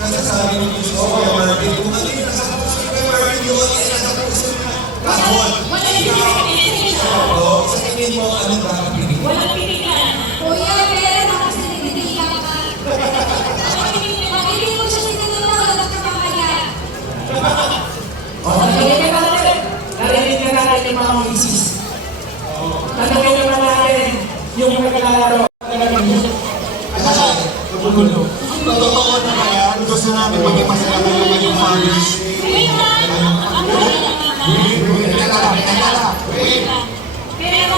nasasabi ng Diyos ko, Kuya Marvin, kung ano yung nasa puso ni Kuya Marvin, yung ano yung nasa puso niya. Kahon. Sa tingin mo, anong dapat pinigyan? Walang pinigilan. Kuya, pero kasi nagtitigan ka. Pag hindi mo siya sinunod, wala ka mamaya. Narinig ka na natin mga misis. Tanungin naman natin yung naglalaro. Totoo na ba yan? Gusto namin maging masaya naman yung families. Pero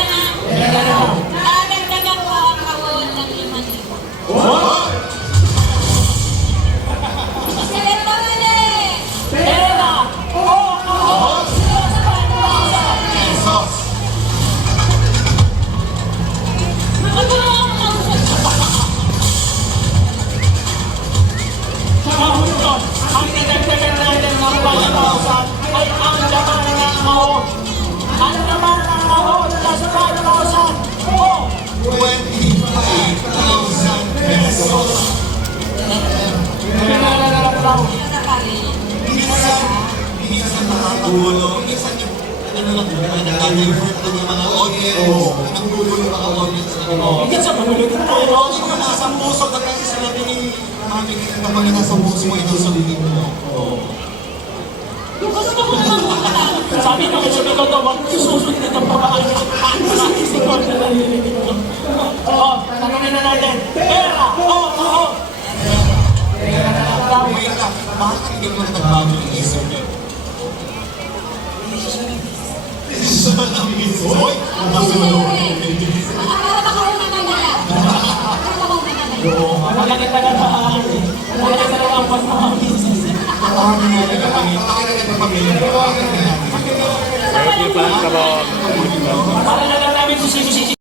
nadagdagan ko ang kahon ng 5,000. Seleta mali! Pera! Oo! Pesos. Sa kahon, ang nadagdagan natin ng 5,000 ay ang laman ng kahon. Ano naman ang kahon na sa 5,000? Oo! 25,000 pesos. Minsan nakakatulong. Minsan yung nag-divert ng mga audience. Nagbulo yung mga audience. Hindi sa manulog tayo. Hindi ko nasa puso na kasi sinabi ni Mami kapag nasa puso mo, ito sabihin mo. Sabi ko daw, wag mo susunod na itong papakaan. Oo, tanongin na natin. Pera! Oo! Wait lang, bakit hindi mo nagbago yung isip niyo? Desisyon ng isip. Hoy! Ang masunod. Para makahon na mamaya. Para makahon na mamaya. Magkakita na ba? Magkakita na ang pagmamahal. Marami na rin pamilya. Para di pa lang trabaho. Para na lang namin susisi